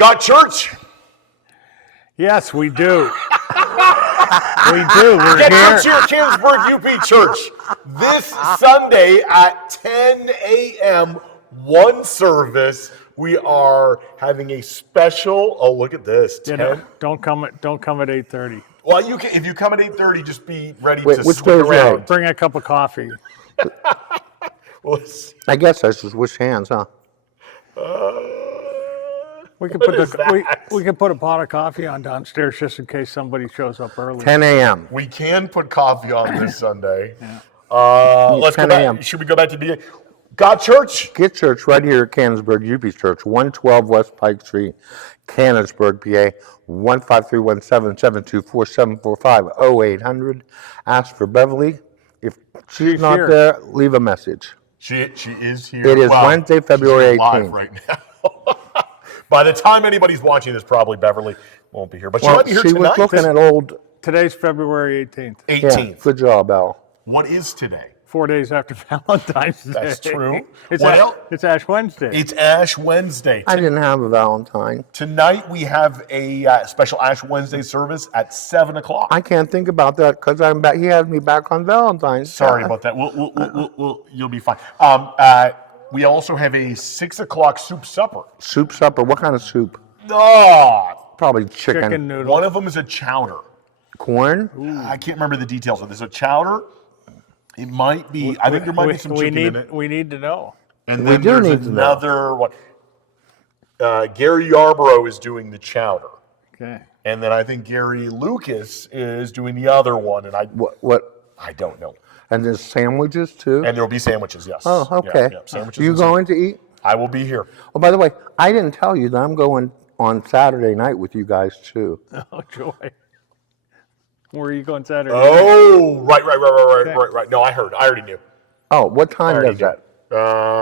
Got church? Yes, we do. We do. We're Get here. church here, Kingsburg UP Church. This Sunday at 10 a.m., one service. We are having a special. Oh, look at this. 10. Don't come at 8:30. Well, you can if you come at 8:30, just be ready Wait, to which stick way is around. right? Bring a cup of coffee. Well, it's- I guess I should switch hands, huh? We could What put is that? we could put a pot of coffee on downstairs just in case somebody shows up early. 10 a.m. we can put coffee on this Sunday. Let's go 10 back. a.m. Should we go back to the beginning? God Church? Get church right here at Canonsburg UP Church, 112 West Pike Street, Canonsburg, PA, 15317-724-745, 0800. Ask for Beverly. If she's not here. there, leave a message. She is here. It is Wednesday, February she's live 18th. right now. By the time anybody's watching this, probably Beverly won't be here. But she Well, might be here she tonight. was looking at old. Today's February 18th. 18th. Yeah, good job, Al. What is today? 4 days after Valentine's Day. That's true. It's Well- it's Ash Wednesday. It's Ash Wednesday. I didn't have a Valentine. Tonight we have a special Ash Wednesday service at 7 o'clock. I can't think about that because I'm back. He has me back on Valentine's. Sorry about that. You'll be fine. We also have a 6 o'clock soup supper. Soup supper. What kind of soup? Oh, Probably chicken. Chicken noodle. one of them is a chowder. Corn. I can't remember the details of this. A chowder. It might be. I think there might be some chicken in it. We need to know. And We then do there's need to know. another one. Gary Yarborough is doing the chowder. Okay. And then I think Gary Lucas is doing the other one. And What? I don't know. And there's sandwiches too. And there will be sandwiches, yes. Oh, okay. Yeah, sandwiches. You and some- going to eat? I will be here. Oh, by the way, I didn't tell you that I'm going on Saturday night with you guys too. Oh, joy. Where are you going Saturday? Oh, right. No, I heard. I already knew. Oh, what time Already does that?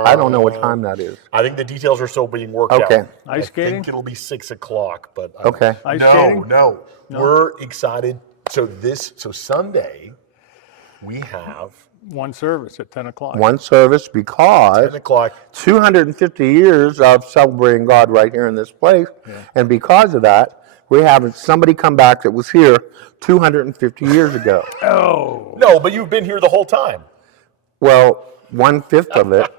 I don't know what time that is. I think the details are still being worked out. Okay. Ice skating? I think it'll be 6 o'clock, but Okay. Ice no, skating? no, We're excited. So Sunday, we have One service at 10 o'clock. One service 10 because o'clock. 250 years of celebrating God right here in this place. And because of that, we have somebody come back that was here 250 years ago. Oh. No, but you've been here the whole time. Well, 1/5 of it.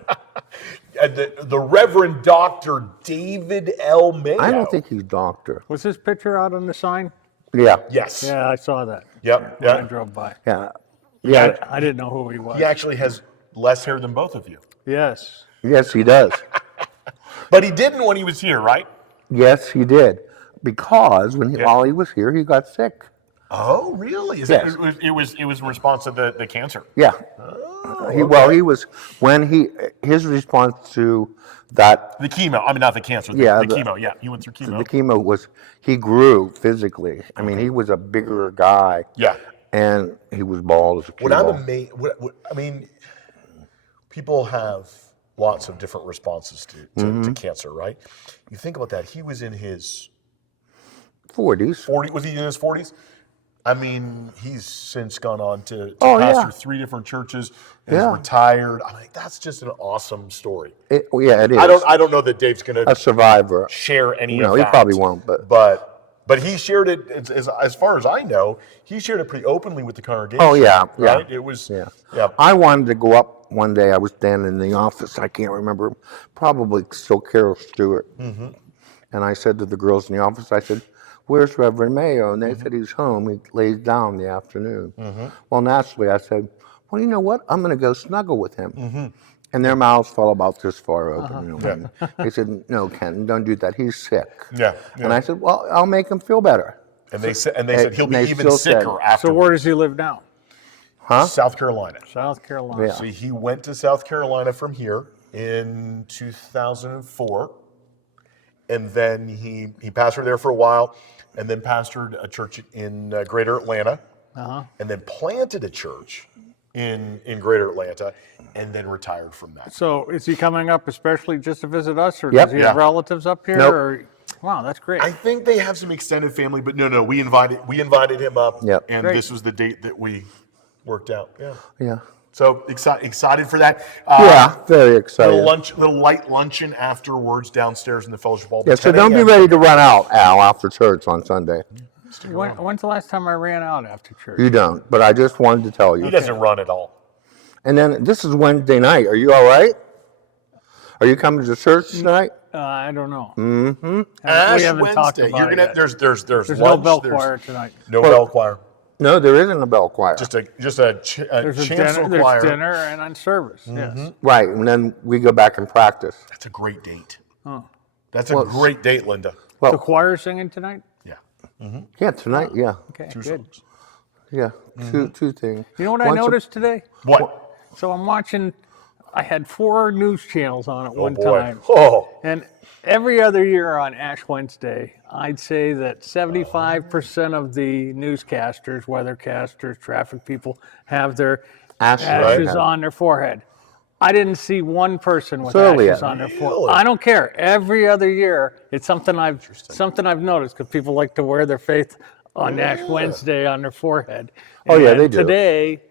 And the Reverend Dr. David L. Mayo. I don't think he's doctor. Was his picture out on the sign? Yeah. Yes. Yeah, I saw that Yep. when I Yeah. drove by. Yeah. Yeah. I didn't know who he was. He actually has less hair than both of you. Yes. Yes, he does. But he didn't when he was here, right? Yes, he did. Because while he was here, he got sick. Oh, really? Yes. It was in response to the cancer. Yeah. He was his response to that. The chemo. I mean, not the cancer. The chemo. Yeah, he went through chemo. The chemo was he grew physically. I mean, he was a bigger guy. Yeah. And he was bald as a What I'm cue ball. amazed. I mean, people have lots of different responses to cancer, right? You think about that. He was in his 40s. 40s. Was he in his 40s? I mean, he's since gone on to Oh, pastor yeah. 3 different churches. And Yeah. He's retired. I mean, that's just an awesome story. It is. I don't know that Dave's going A to survivor. share any No, of he that. probably won't, But he shared it as far as I know. He shared it pretty openly with the congregation. Oh, yeah, yeah. Right. It was. Yeah. Yeah. I wanted to go up one day. I was standing in the office. I can't remember. Probably still Carol Stewart. And I said to the girls in the office, I said, "Where's Reverend Mayo?" And they said he's home. He lays down in the afternoon. Well, naturally, I said, "Well, you know what? I'm going to go snuggle with him." And their mouths fell about this far open. And they said, "No, Ken, don't do that. He's sick." Yeah. And I said, "Well, I'll make him feel better." And they said he'll be they even still said- sicker after. So where does he live now? South Carolina. South Carolina. Yeah. So he went to South Carolina from here in 2004, and then he pastored there for a while, and then pastored a church in Greater Atlanta, and then planted a church in Greater Atlanta, and then retired from that. So is he coming up especially just to visit us, or Yep. does he have Yeah. relatives up here? Nope. Or, wow, that's great. I think they have some extended family, but no, we invited him up, Yep. and Great. this was the date that we worked out. Yeah. Yeah. So excited for that. Yeah, very excited. Little light luncheon afterwards downstairs in the fellowship hall. Yeah, so don't be ready to run out, Al, after church on Sunday. When's the last time I ran out after church? You don't, but I just wanted to tell He you. doesn't run at all. And then this is Wednesday night. Are you all right? Are you coming to church tonight? I don't know. Mm-hmm. Ash We haven't talked Wednesday. about You're it gonna yet. there's There's lunch, no bell there's choir tonight. no bell choir. No, there isn't a bell choir. Just a There's a chancel dinner, choir. there's dinner and on service. Yes. Right, and then we go back and practice. That's a great date. Oh. That's a great date, Linda. The choir singing tonight? Yeah. Yeah, tonight, yeah. Okay, Two good. songs. Yeah, two things. You know what I Once a- noticed today? What? So I'm watching, I had 4 news channels on at one boy. time. Oh. And every other year on Ash Wednesday, I'd say that 75% of the newscasters, weathercasters, traffic people, have their Ashes ashes right. on their forehead. I didn't see one person with Celia. ashes on their forehead. Really? I don't care. Every other year, it's something I've noticed because people like to wear their faith on Ash Wednesday on their forehead. Oh, yeah, And they do. Today,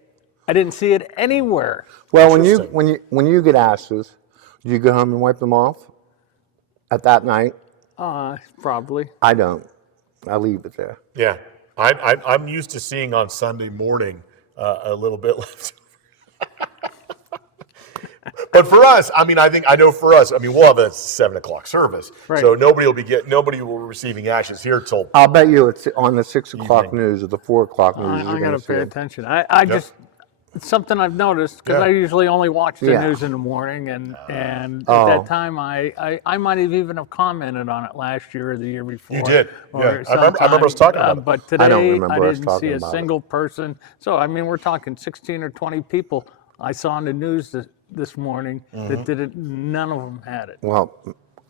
I didn't see it anywhere. Well, Interesting. when you get ashes, do you go home and wipe them off at that night? Probably. I don't. I leave it there. Yeah. I'm used to seeing on Sunday morning a little bit left. But for us, I know for us, we'll have a 7:00 service, Right. so nobody will be receiving ashes here till. I'll bet you it's on the 6 o'clock Evening. news or the 4 o'clock news. I you're got gonna to see pay it. attention. I just, it's something I've noticed because Yeah. I usually only watch the Yeah. news in the morning. And at Oh. that time, I might have even have commented on it last year or the year before. You did. or Yeah. I remember us talking about it. But today, I, remember us didn't see talking a about it. single person. So, we're talking 16 or 20 people I saw on the news this morning Mm-hmm. that didn't, none of them had it. Well,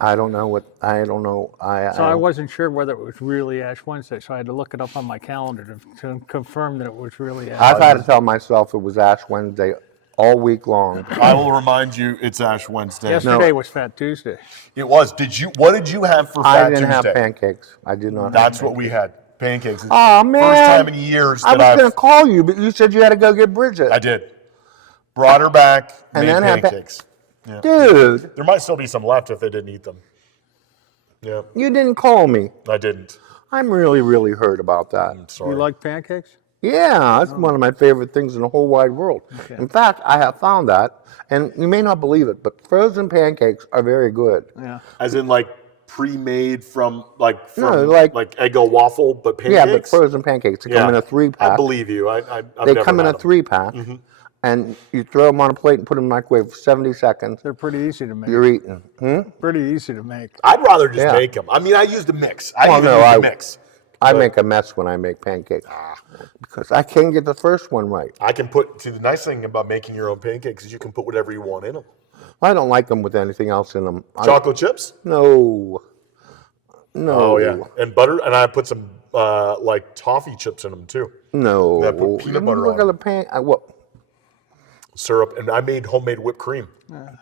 I don't know. So I wasn't sure whether it was really Ash Wednesday, so I had to look it up on my calendar to confirm that it was really Ash. I've had to tell myself it was Ash Wednesday all week long. I will remind you, it's Ash Wednesday. Yesterday was Fat Tuesday. It was. What did you have for I Fat didn't have Tuesday? pancakes. I did not. That's have what we had. Pancakes. It's Oh man! First time in years I that was I've. going to call you, but you said you had to go get Bridget. I did. Brought her back. And made then had pancakes. Dude, There might still be some left if they didn't eat them. Yeah, you didn't call me. I didn't. I'm really, really hurt about that. I'm sorry. You like pancakes? Yeah, that's one of my favorite things in the whole wide world. In fact, I have found that, and you may not believe it, but frozen pancakes are very good. Yeah. As in, like pre-made from like No, like- Eggo waffle, but pancakes. Yeah, but frozen pancakes. They come in a 3-pack. I believe you. I've They never come in a had them. 3-pack, and you throw them on a plate and put them in the microwave for 70 seconds. They're pretty easy to make. You're eating. Pretty easy to make. I'd rather just Yeah. make them. I used a mix. I Well, even no, used I- a mix. I make a mess when I make pancakes because I can't get the first one right. I can see, the nice thing about making your own pancakes is you can put whatever you want in them. I don't like them with anything else in them. Chocolate chips? No. No. Oh, yeah. And butter. And I put some like toffee chips in them too. No. Yeah, put peanut butter Look on at the what? Syrup. And I made homemade whipped cream.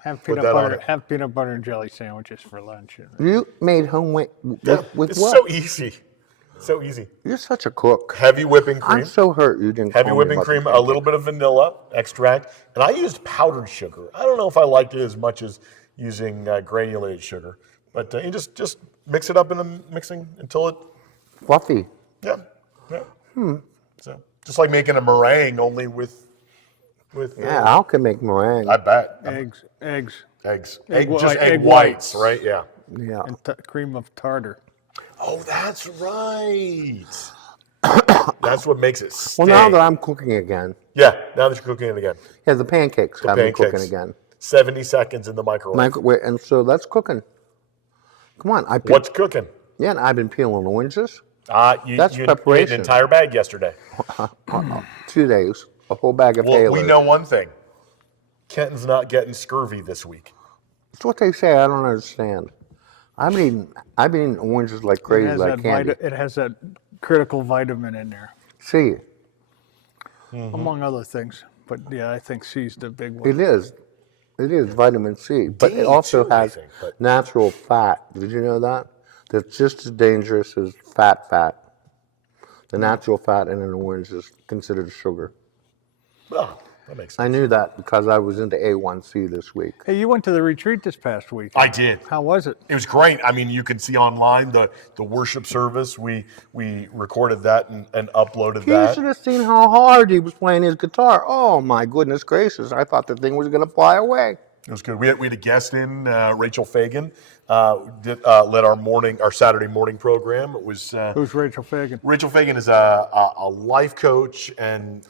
Have Put peanut that on butter. it. Have peanut butter and jelly sandwiches for lunch. You made homemade with It's what? so easy. So easy. You're such a cook. Heavy whipping cream. I'm so hurt you didn't Heavy call me whipping about the cream, a little bit of vanilla extract, and I used powdered sugar. I don't know if I liked it as much as using granulated sugar, but you just mix it up in the mixing until it, Fluffy. yeah. So just like making a meringue, only with Yeah, Al can make meringue. I bet Eggs, eggs, Egg just white- egg egg whites, whites. right? Yeah. Yeah. and cream of tartar. Oh, that's right. That's what makes it stay. Well, now that I'm cooking again, Yeah, now that you're cooking it again. yeah, the pancakes have been cooking Pancakes. again. 70 seconds in the microwave. Microwave, and so that's cooking. Come on, What's cooking? Yeah, and I've been peeling oranges. You That's ate an preparation. entire bag yesterday. 2 days, a whole bag of Well, Halos. we know one thing. Kenton's not getting scurvy this week. That's what they say. I don't understand. I've been eating oranges like It crazy, has, like candy. it has that critical vitamin in there, See, among other things. But yeah, I think C's the big one. it is vitamin C, but D, it also too, I has think, but- natural fat. Did you know that? That's just as dangerous as fat. The natural fat in an orange is considered sugar. Oh, That makes I sense. knew that because I was into A1C this week. Hey, you went to the retreat this past week. I did. How was it? It was great. I mean, you can see online the worship service. We recorded that and uploaded You that. should have seen how hard he was playing his guitar. Oh my goodness gracious! I thought the thing was going to fly away. It was good. We had a guest in, Rachel Fagan, led our Saturday morning program. It was Who's Rachel Fagan? Rachel Fagan is a life coach and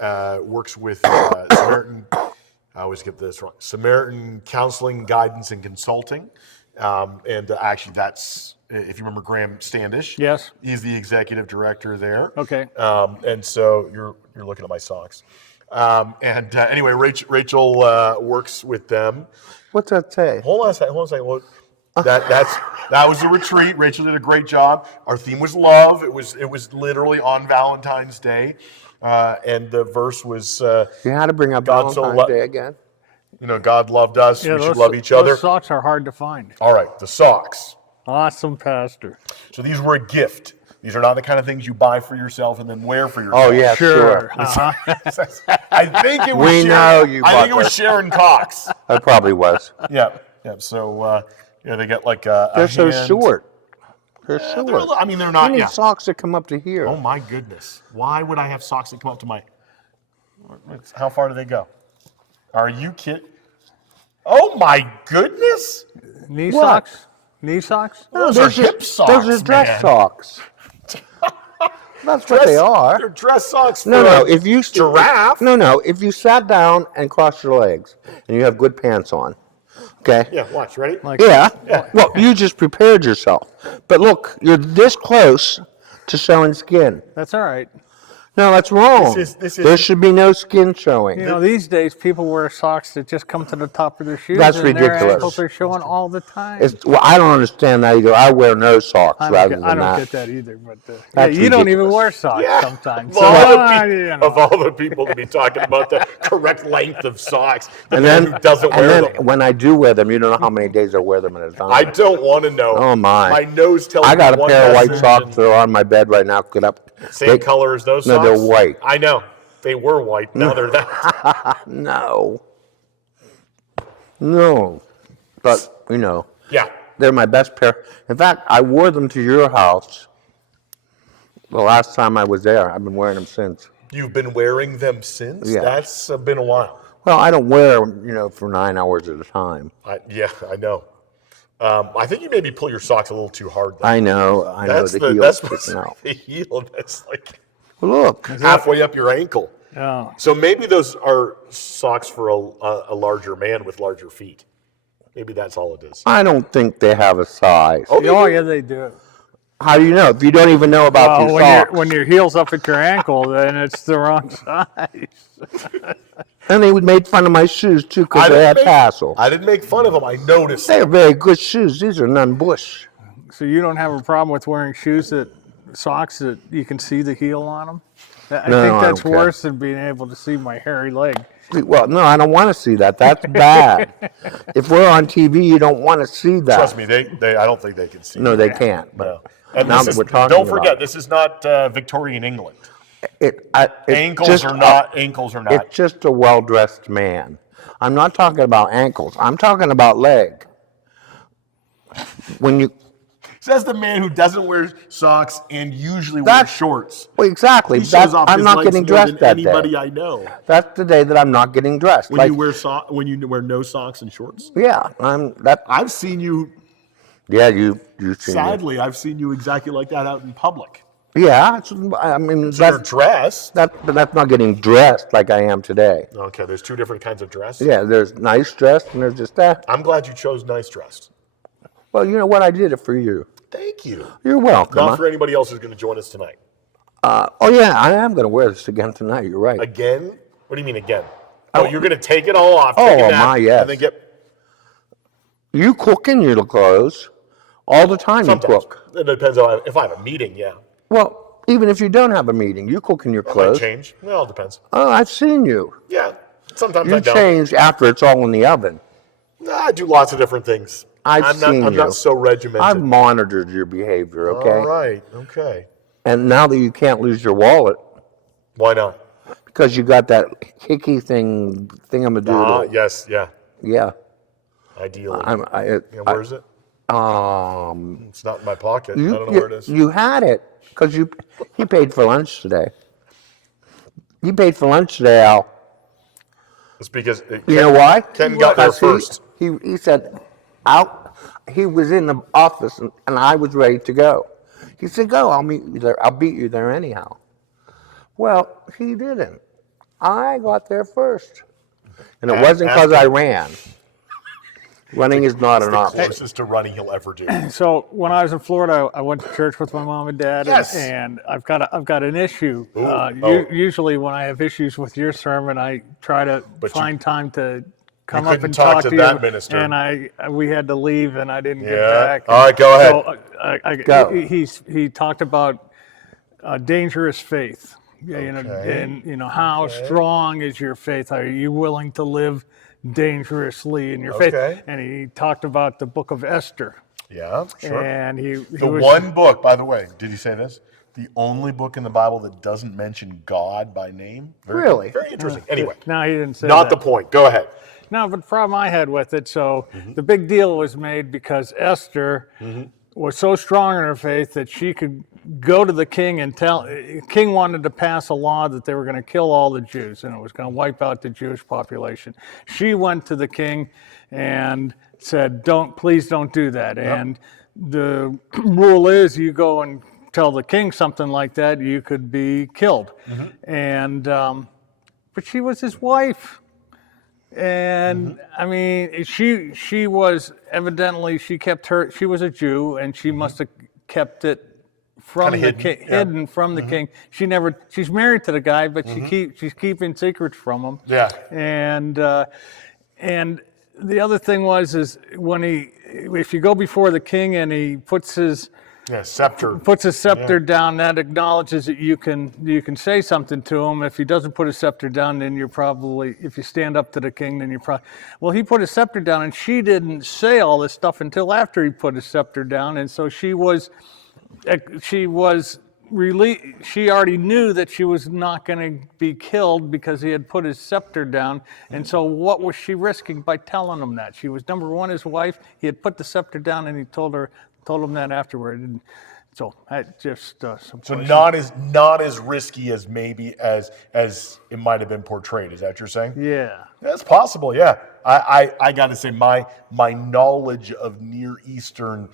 works with Samaritan. I always get this wrong. Samaritan Counseling, Guidance, and Consulting. Actually, that's if you remember Graham Standish. Yes. He's the executive director there. Okay. And so you're looking at my socks. Anyway, Rachel works with them. What's that say? Hold on a second. Well, that was the retreat. Rachel did a great job. Our theme was love. It was literally on Valentine's Day, and the verse was, You had to bring up God so Valentine's lo- Day again. God loved us. Yeah, we should love each other. Those socks are hard to find. All right, the socks. Awesome, Pastor. So these were a gift. These are not the kind of things you buy for yourself and then wear for yourself. Oh yeah, sure. Uh-huh. I think it was. We Sharon, know you I bought think it was those. Sharon Cox. That probably was. Yeah. So they got like a. They're so hand- short. They're They're a short. little- I mean, they're You not. need Yeah. socks that come up to here. Oh my goodness! Why would I have socks that come up to my? How far do they go? Are you kidding? Oh my goodness! Knee What? socks? Knee socks? Those are hip socks. Those are dress man. socks. That's what they are. They're dress socks for No, a if you giraffe. No, if you sat down and crossed your legs and you have good pants on, okay? Yeah, watch. Ready? Yeah. Well, you just prepared yourself. But look, you're this close to showing skin. That's all right. No, that's wrong. This is- there should be no skin showing. You know, these days people wear socks that just come to the top of their shoes. That's and Their ridiculous. ankles are showing all the time. Well, I don't understand that either. I wear no socks I rather don't, than I don't that. get that either. But yeah, That's you don't even ridiculous. wear socks Yeah. sometimes. Of So, all, the you pe- know. of all the people to be talking about the correct length of socks, the And man then, who doesn't and wear then them. when I do wear them, you don't know how many days I wear them at a time. I don't want to know. Oh, my. My nose tells I me got a one pair of white message socks and that are on my bed right now. Get up. Same color as those No, socks? they're white. I know. They were white. Now they're that. No. No. But, Yeah. they're my best pair. In fact, I wore them to your house the last time I was there. I've been wearing them since. You've been wearing them since? Yeah. That's been a while. Well, I don't wear them, for 9 hours at a time. I know. I think you maybe pull your socks a little too hard. Though. I know That's the the heel's that's sticking out. the heel. That's like Well, look, halfway up your ankle. Oh, So maybe those are socks for a larger man with larger feet. Maybe that's all it is. I don't think they have a size. Oh, oh, yeah, they do. How do you know? If you don't even know about Well, your when, socks. when your heel's up at your ankle, then it's the wrong size. And they made fun of my shoes, too, because I they didn't had make- tassel. I didn't make fun of them. I noticed. They're very good shoes. These are none Bush. So you don't have a problem with wearing socks that you can see the heel on them? I No, think I that's don't care. worse than being able to see my hairy leg. Well, no, I don't want to see that. That's bad. If we're on TV, you don't want to see that. Trust me, they I don't think they can see. No, it. they can't. But No. And now this that is- we're talking don't about forget, it. this is not Victorian England. Ankles Ankles are not. It's just a well-dressed man. I'm not talking about ankles. I'm talking about leg. When you Says the man who doesn't wear socks and usually wears That's- shorts. well, exactly. He shows That's, off I'm his not legs getting more dressed than that anybody day. I know. That's the day that I'm not getting dressed. When Like, you wear no socks and shorts. yeah, I'm that. I've seen you. Yeah, you seen it. Sadly, I've seen you exactly like that out in public. Yeah, I mean You're that's dressed. but that's not getting dressed like I am today. Okay, there's two different kinds of dress. Yeah, there's nice dressed and there's just that. I'm glad you chose nice dressed. Well, you know what? I did it for you. Thank you. You're welcome. Not for anybody else who's going to join us tonight. Oh yeah, I am going to wear this again tonight. You're right. Again? What do you mean again? Oh, you're going to take it all off. Take Oh, a nap, my, yes. And then get You cook in your clothes all the time. sometimes. You cook. It depends on if I have a meeting. Yeah, Well, even if you don't have a meeting, you cook in your might clothes. change. Well, it depends. Oh, I've seen you. Yeah, sometimes I You don't. change after it's all in the oven. I do lots of different things. I've I'm seen not, I'm you. not so regimented. I've monitored your behavior. Okay. All right. Okay. And now that you can't lose your wallet, Why not? Because you got that hickey thingamadoodle. Yes, yeah. Yeah. Ideally. I, Yeah, where is it? It's not in my pocket. I don't know where it is. You had it because he paid for lunch today. You paid for lunch today, Al. It's because You know why? Ken got there Because first. He said, out. He was in the office and I was ready to go. He said, "Go. I'll meet you there. I'll beat you there anyhow." Well, he didn't. I got there first, and it wasn't because I ran. Running is not an The option. closest to running he'll ever do. So when I was in Florida, I went to church with my mom and dad, Yes. and I've got an issue. Oh. Usually, when I have issues with your sermon, I try to find time to come up couldn't and talk talk to to that you. minister. And we had to leave, and I didn't get Yeah. back. All right, go ahead. So Go. he talked about dangerous faith. Yeah, Okay. and how strong is your faith? Are you willing to live dangerously in your faith? Okay. And he talked about the book of Esther. Yeah, sure. And he The was, one book, by the way, did he say this? The only book in the Bible that doesn't mention God by name. Really? Very interesting. Anyway, No, he didn't say not that. the point. Go ahead. No, but the problem I had with it, so the big deal was made because Esther was so strong in her faith that she could go to the king and tell. King wanted to pass a law that they were going to kill all the Jews and it was going to wipe out the Jewish population. She went to the king and said, please don't do that. And the rule is you go and tell the king something like that, you could be killed. And but she was his wife. And I mean, she was evidently, she was a Jew and she must have kept it from Kinda the hidden, king, yeah. hidden from the king. She's married to the guy, but she's keeping secrets from him. Yeah. And the other thing is when if you go before the king and he puts his Scepter. down, that acknowledges that you can say something to him. If he doesn't put his scepter down, then you're probably, if you stand up to the king, then you're probably, well, he put his scepter down and she didn't say all this stuff until after he put his scepter down. And so she already knew that she was not going to be killed because he had put his scepter down. And so what was she risking by telling him that? She was, number one, his wife. He had put the scepter down and he told him that afterward. And so I just some So questions. not as risky as maybe as it might have been portrayed. Is that what you're saying? Yeah. That's possible. Yeah. I got to say my knowledge of Near Eastern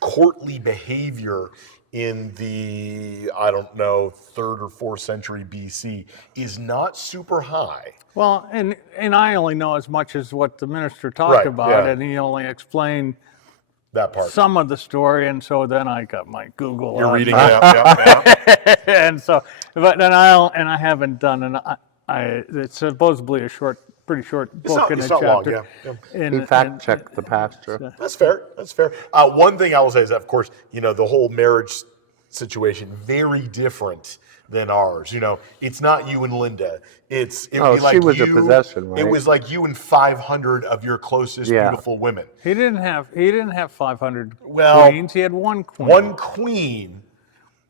courtly behavior in the, I don't know, 3rd or 4th century BC is not super high. Well, and I only know as much as what the minister talked Right, about, yeah. and he only explained That part. some of the story, and so then I got my Google. You're out. reading it out. Yeah. And so, but then I haven't done, and it's supposedly pretty short book It's in a not long, chapter. yeah. He fact checked the pastor. That's fair. That's fair. One thing I will say is that, of course, the whole marriage situation, very different than ours. It's not you and Linda. It would be like she was a you. possession, It right? was like you and 500 of your closest Yeah. beautiful women. He didn't have 500 Well, queens. He had one queen. One queen,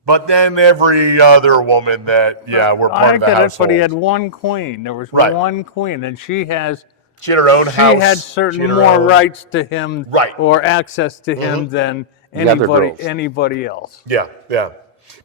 but then every other woman that were part I of the get it, household. but he had one queen. There was Right. one queen, and she had She had her own house. had She certain had her more own- rights to him, Right. or access to him than The other girls. anybody else. Yeah, yeah.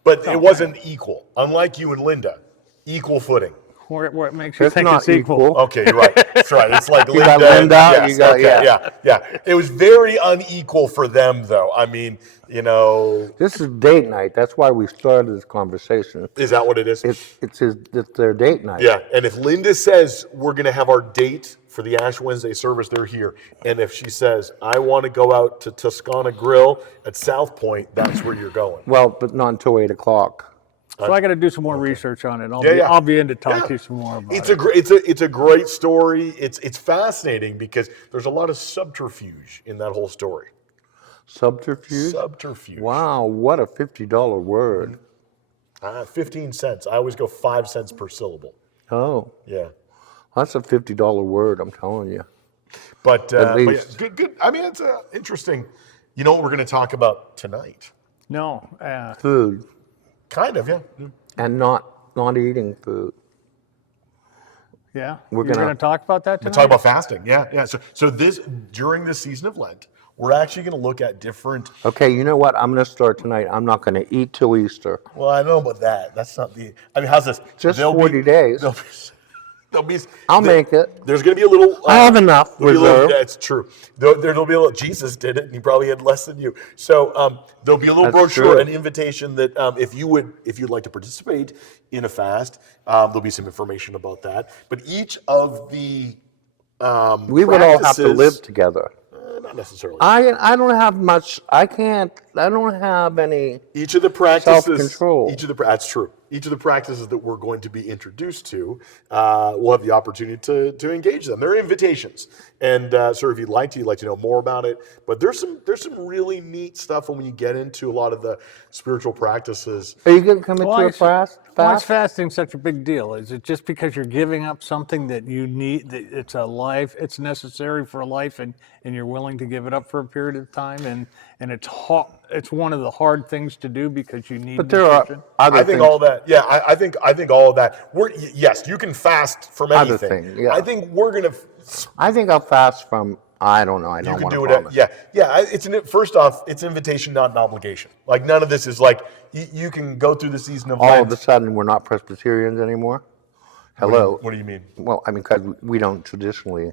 But it wasn't equal. Unlike you and Linda, equal footing. What makes you It's think not it's equal? equal. Okay, you're right. That's right. It's like You got Linda. and- Linda, yes, you got- okay, yeah. It was very unequal for them, though. I mean, This is date night. That's why we started this conversation. is that what it is? It's their date night. Yeah. And if Linda says we're going to have our date for the Ash Wednesday service, they're here. And if she says I want to go out to Toscana Grill at South Point, that's where you're going. Well, but not until 8 o'clock. So I got to do some more research on it. Yeah. I'll be in to talk Yeah. to you some more about It's it. it's a great story. It's fascinating because there's a lot of subterfuge in that whole story. Subterfuge? Subterfuge. Wow, what a $50 word. 15 cents. I always go 5 cents per syllable. Oh, Yeah. that's a $50 word, I'm telling you. But, At yeah, least. good. I mean, it's interesting. You know what we're going to talk about tonight? No, Food. Kind of, yeah. and not eating food. Yeah, We're you're gonna- going to talk about that We'll tonight? talk about fasting. Yeah, yeah. So this during this season of Lent, we're actually going to look at different. Okay, you know what? I'm going to start tonight. I'm not going to eat till Easter. Well, I don't know about that. That's not the. I mean, how's this? Just There'll 40 days. There'll be. I'll make it. There's going to be a little. I have enough there'll be a little- reserve. That's true. There'll be a little. Jesus did it, and he probably had less than you. So there'll be a little That's brochure, true. an invitation that if you'd like to participate in a fast, there'll be some information about that. But each of the We would all have to practices- live together. Not necessarily. I don't have much. I don't have any. Each of the practices, Self-control. That's true. Each of the practices that we're going to be introduced to, we'll have the opportunity to engage them. They're invitations, and so if you'd like to know more about it. But there's some really neat stuff when you get into a lot of the spiritual practices. Are you going to come into Why a is- fast? Why is fasting such a big deal? Is it just because you're giving up something that you need, that it's necessary for life, and you're willing to give it up for a period of time, and it's one of the hard things to do because you need But there are nutrition? other I think things. all that. Yeah, I think all of that. Yes, you can fast from Other anything. thing, yeah. I think we're gonna. I think I'll fast from. I don't know. I You don't can want to do it. promise. Yeah. First off, it's invitation, not an obligation. Like none of this is like you can go through the season of All Lent. of a sudden, we're not Presbyterians anymore. Hello. What do you mean? Well, I mean, because we don't traditionally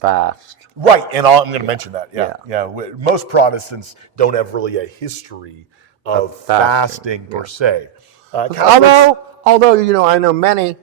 fast. Right, and I'm going to mention that. Yeah. Most Protestants don't have really a history of fasting per se. Catholics- Although I know many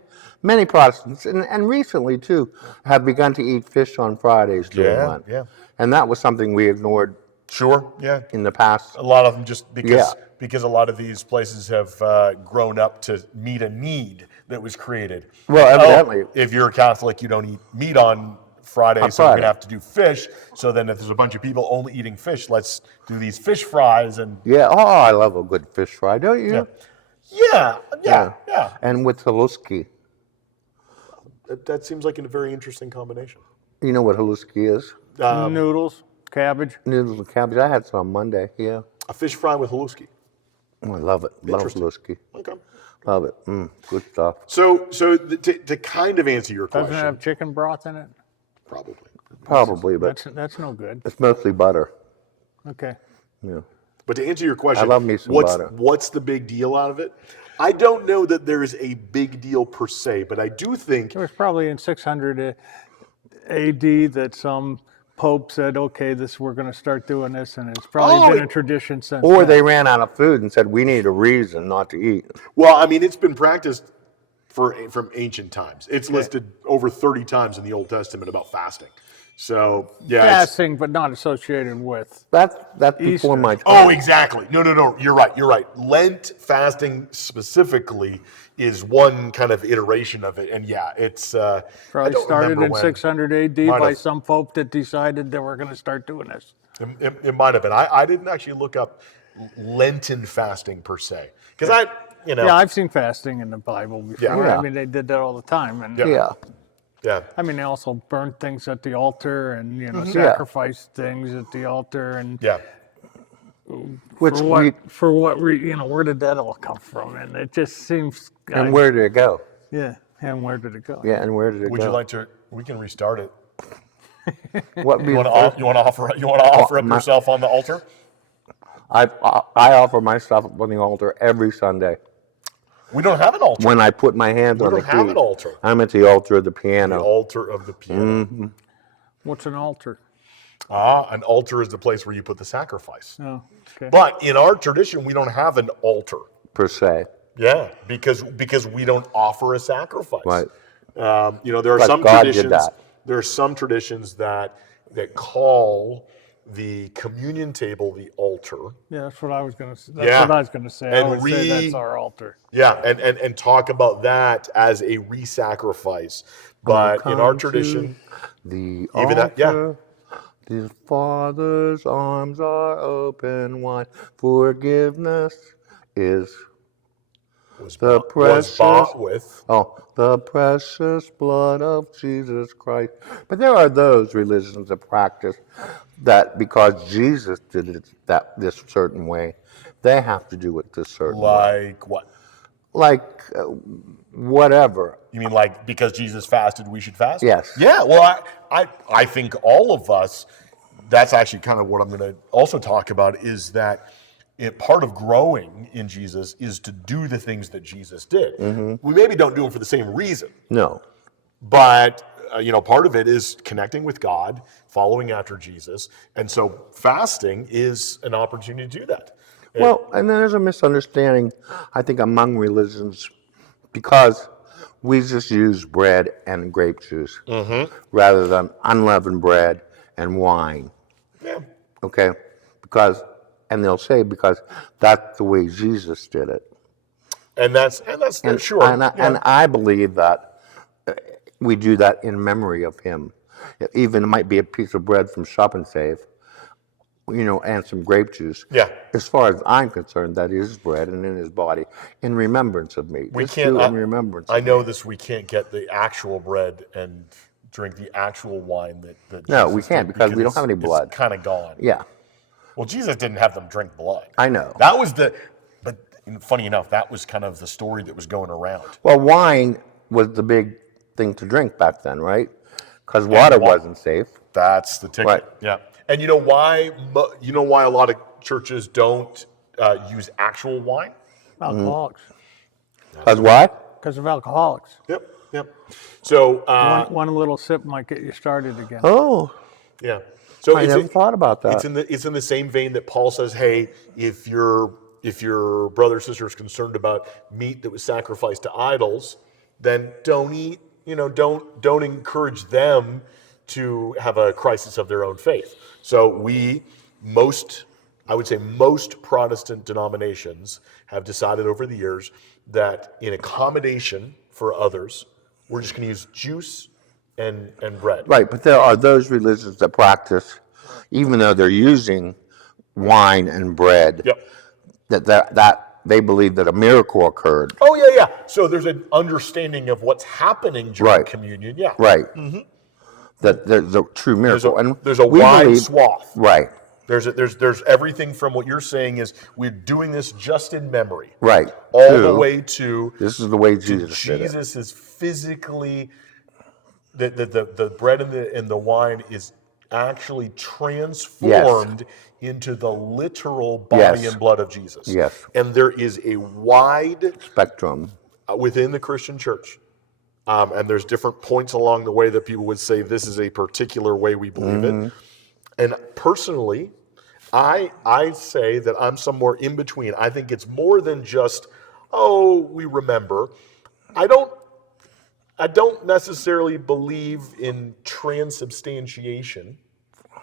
Protestants, and recently too, have begun to eat fish on Fridays during Yeah, Lent. yeah. And that was something we ignored Sure. Yeah. in the past. A lot of them just because Yeah. because a lot of these places have grown up to meet a need that was created. Well, evidently. If you're a Catholic, you don't eat meat on Friday, so you're Friday. gonna have to do fish. So then, if there's a bunch of people only eating fish, let's do these fish fries and Yeah. Oh, I love a good fish fry, don't you? yeah. And with haluski. That seems like a very interesting combination. You know what haluski is? Noodles, cabbage. Noodles and cabbage. I had some on Monday. Yeah. A fish fry with haluski. Oh, I love it. Love Interesting. haluski. Okay. Love it. Good stuff. So to kind of answer your Doesn't question, it have chicken broth in it? probably. Probably, but That's no good. it's mostly butter. Okay. Yeah. But to answer your question, I love me some what's, butter. What's the big deal out of it? I don't know that there is a big deal per se, but I do think It was probably in 600 AD that some pope said, "Okay, we're going to start doing this," and it's probably been a tradition since. Or then. they ran out of food and said, we need a reason not to eat. well, I mean, it's been practiced from ancient times. It's listed over 30 times in the Old Testament about fasting. So yeah. fasting, but not associated with. That's before Easter. my time. Oh, exactly. No. You're right. Lent fasting specifically is one kind of iteration of it, and yeah, it's I Probably don't started remember in when. 600 AD Might by have. some pope that decided that we're going to start doing this. It might have been. I didn't actually look up Lenten fasting per se because Yeah, I've seen fasting in the Bible before. Yeah. I mean, they did that all the time, and Yeah. yeah. I mean, they also burned things at the altar, and Yeah. sacrificed things at the altar, and Yeah. Which for what where did that all come from? And it just seems. and where did it go? Yeah, and where did it go? Yeah, and where did it Would go? you like to? We can restart it. What You want to offer? You want to offer up my- yourself on the altar? I offer myself on the altar every Sunday. We don't have an altar. When I put my hands We on the don't have keys. an altar. I'm at the altar of the The piano. altar of the piano. What's an altar? An altar is the place where you put the sacrifice. Oh, okay. But in our tradition, we don't have an altar. Per se. Yeah, because we don't offer a sacrifice. Right. There are But some God did traditions. that. There are some traditions that call the communion table the altar. Yeah, that's what I was going to say. That's Yeah. what I was going to say. I And would say that's our altar. Yeah, and talk about that as a re-sacrifice. But in our Come to tradition, The Even that- yeah. altar, the Father's arms are open wide. Forgiveness is was the was bought with. the precious blood of Jesus Christ. But there are those religions that practice that because Jesus did it this certain way, they have to do it this certain way. Like what? like whatever. You mean like because Jesus fasted, we should fast? Yes. Yeah. Well, I think all of us. That's actually kind of what I'm going to also talk about. Is that part of growing in Jesus is to do the things that Jesus did. We maybe don't do them for the same reason, No. but part of it is connecting with God, following after Jesus, and so fasting is an opportunity to do that. Well, and then there's a misunderstanding, I think, among religions because we just use bread and grape juice rather than unleavened bread and wine. Yeah. Okay? And they'll say because that's the way Jesus did it. And that's sure. And I believe that we do that in memory of him. Even it might be a piece of bread from Shop and Save, and some grape juice. Yeah. As far as I'm concerned, that is bread and in his body in remembrance of me. We Just can't. do it in remembrance. I of know me. this. We can't get the actual bread and drink the actual wine that No, Jesus we can't did because we don't have any blood. It's kind of gone. Yeah, Well, Jesus didn't have them drink blood. I know. That was but funny enough, that was kind of the story that was going around. Well, wine was the big thing to drink back then, right? Because water wasn't safe. That's the ticket. Right. Yeah. And you know why? You know why a lot of churches don't use actual wine? Alcoholics. Because what? Because of alcoholics. Yep. Yep. So One little sip might get you started again. Oh, yeah. So I never thought about that. It's in the same vein that Paul says, hey, if your brother or sister is concerned about meat that was sacrificed to idols, then don't eat. Don't encourage them to have a crisis of their own faith. So I would say most Protestant denominations have decided over the years that in accommodation for others, we're just going to use juice and bread. Right, but there are those religions that practice, even though they're using wine and bread, Yep. that they believe that a miracle occurred. Oh, yeah. So there's an understanding of what's happening during Right. communion. Yeah. Right. That there's a true miracle. There's a we wide believe- swath. Right, There's everything from what you're saying is we're doing this just in memory. right. All to, the way to this is the way Jesus did it. Jesus is physically the bread and the wine is actually transformed into the literal body Yes. and blood of Jesus. Yes. And there is a wide Spectrum. within the Christian church. And there's different points along the way that people would say this is a particular way we believe it. And personally, I say that I'm somewhere in between. I think it's more than just, we remember. I don't necessarily believe in transubstantiation.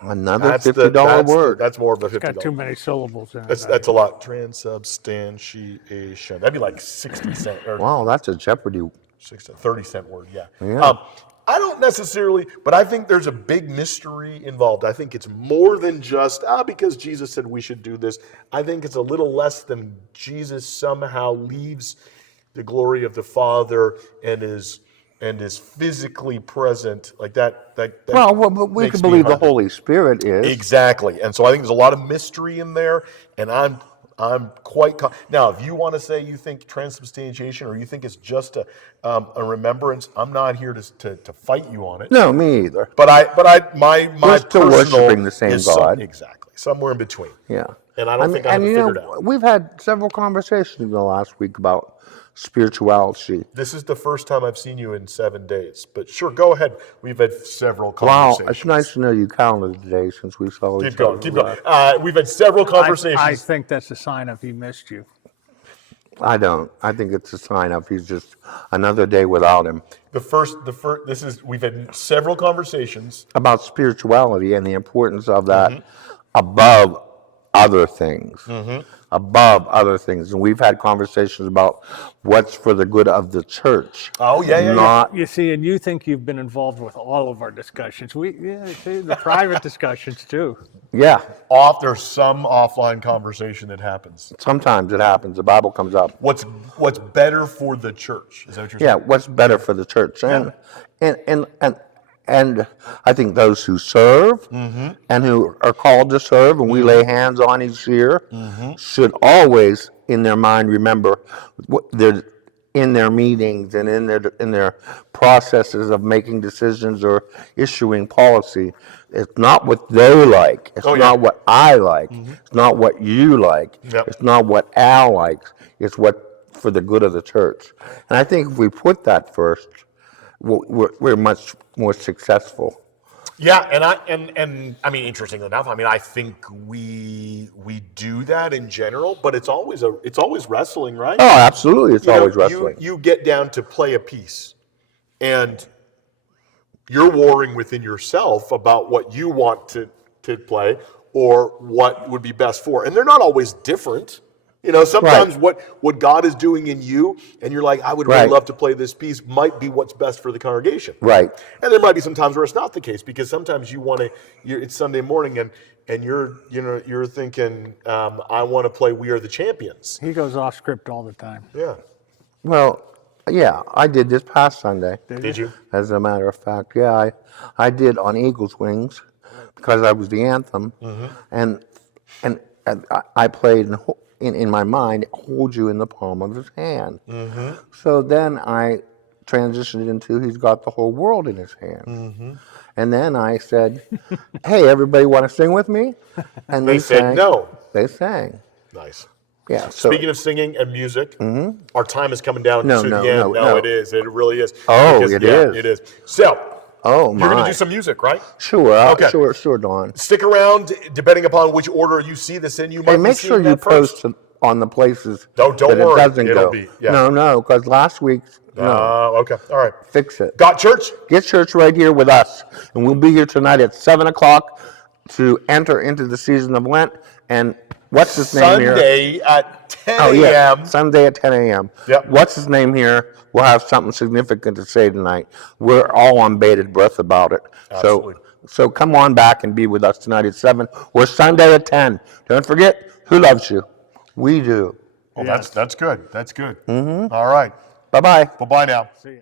Another That's $50 word. That's more of a $50. Got too many syllables in it. That's a lot. Transubstantiation. That'd be like 60 cent or Wow, that's a Jeopardy. 30-cent word, yeah. Yeah. I don't necessarily, but I think there's a big mystery involved. I think it's more than just, because Jesus said we should do this. I think it's a little less than Jesus somehow leaves the glory of the Father and is physically present like that. Well, we makes can me believe the hard to- Holy Spirit is. Exactly. And so I think there's a lot of mystery in there, and I'm quite now. If you want to say you think transubstantiation or you think it's just a remembrance, I'm not here to fight you on it. No, me either. But my We're still personal worshiping the same is God. exactly somewhere in between. Yeah. And I don't think I have it figured out. We've had several conversations in the last week about spirituality. This is the first time I've seen you in 7 days. But sure, go ahead. We've had several Wow, conversations. it's nice to know you counted today since we saw each Keep going. other. Keep going. We've had several conversations. I think that's a sign of he missed you. I don't. I think it's a sign of he's just another day without him. We've had several conversations. About spirituality and the importance of that Mm-hmm. above other things. Above other things. And we've had conversations about what's for the good of the church. Oh, yeah. Not You see, and you think you've been involved with all of our discussions. See, the private discussions too. yeah. There's some offline conversation that happens. Sometimes it happens. The Bible comes up. What's better for the church? Is that what you're Yeah, saying? what's better for the church? And I think those who serve and who are called to serve, and we lay hands on each year, should always, in their mind, remember in their meetings and in their processes of making decisions or issuing policy. It's not what they like. It's not what I like. It's not what you like. Yep. It's not what Al likes. It's what for the good of the church. And I think if we put that first, we're much more successful. Yeah, and I mean, interestingly enough, I mean, I think we do that in general, but it's always wrestling, right? Oh, absolutely. It's You know, always wrestling. You get down to play a piece, and you're warring within yourself about what you want to play or what would be best for, and they're not always different. You know, sometimes what God is doing in you, and you're like, I would really love to play this piece, might be what's best for the congregation. Right. And there might be some times where it's not the case, because sometimes you want to. It's Sunday morning, and you're thinking, I want to play "We Are the Champions." He goes off script all the time. Yeah. Well, yeah, I did this past Sunday. Did you? As a matter of fact, yeah, I did on Eagles Wings because I was the anthem, and I played in my mind, hold you in the palm of his hand. So then I transitioned into he's got the whole world in his hand. And then I said, hey, everybody want to sing with me? And They said no. They sang. Nice. Yeah. So, Speaking of singing and music, our time is coming down No, to no, the end. no. It is. It really is. Oh, Because, it yeah, is. It is. So, oh, you're going my. to do some music, right? Sure. Okay. Sure, Dawn. Stick around, depending upon which order you see this in. You might Hey, be make seeing sure you that first. post on the places Don't that worry. it doesn't It'll go. be, yeah. No, because last week, Okay. All right. fix it. Got church? Get church right here with us. And we'll be here tonight at 7 o'clock to enter into the season of Lent. And what's his name here? Sunday at 10 Oh, yeah. a.m. Sunday at 10 a.m. Yep. What's his name here? We'll have something significant to say tonight. We're all on bated breath about it. Absolutely. So come on back and be with us tonight at 7 or Sunday at 10. Don't forget, who loves you? We do. Well, that's good. That's good. All right. Bye-bye. Bye-bye now. See ya.